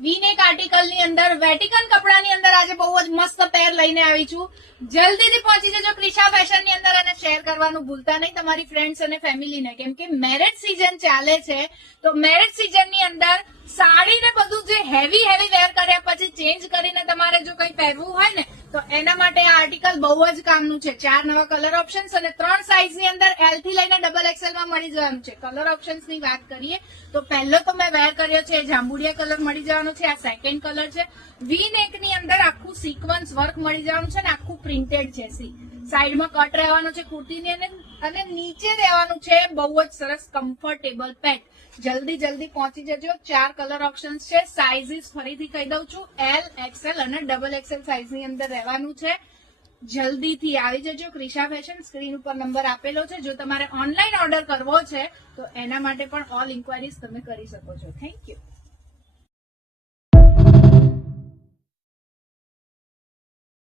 વીનેક article ની અંદર Vatican કપડાની અંદર આજે બહુ જ મસ્ત પેર લઈને આવી છું. જલ્દીથી પહોંચી જજો ક્રિશા ફેશન ની અંદર અને શેર કરવાનું ભૂલતા નહીં તમારી ફ્રેન્ડ્સ અને ફેમિલીને, કેમ કે મેરેજ સીઝન ચાલે છે. તો મેરેજ સીઝન ની અંદર સાડી ને બધું જે હેવી વેર કર્યા પછી ચેન્જ કરીને તમારે જો કંઈ પહેરવું હોય ને તો એના માટે આ આર્ટિકલ બહુ જ કામનું છે. 4 નવા કલર ઓપ્શન્સ અને 3 સાઇઝ ની અંદર એલ થી લઈને XXL માં મળી જવાનું છે. કલર ઓપ્શન્સ ની વાત કરીએ તો પહેલો તો મેં વેર કર્યો છે જાંબુડિયા કલર મળી જવાનો છે. આ સેકન્ડ કલર છે. વી નેક ની અંદર આખું સિક્વન્સ વર્ક મળી જવાનું છે ને આખું પ્રિન્ટેડ છે. સાઈડમાં કટ રહેવાનું છે કુર્તીની અને નીચે રહેવાનું છે બહુ જ સરસ કમ્ફર્ટેબલ પેન્ટ. જલ્દી પહોંચી જજો. 4 કલર ઓપ્શન્સ છે. સાઇઝીસ ફરીથી કહી દઉં છું, એલ, XL અને XXL સાઇઝ ની અંદર રહેવાનું છે. જલ્દીથી આવી જજો. ક્રિશા ફેશન સ્ક્રીન ઉપર નંબર આપેલો છે. જો તમારે ઓનલાઈન ઓર્ડર કરવો છે તો એના માટે પણ ઓલ ઇન્ક્વાયરીઝ તમે કરી શકો છો. Thank you.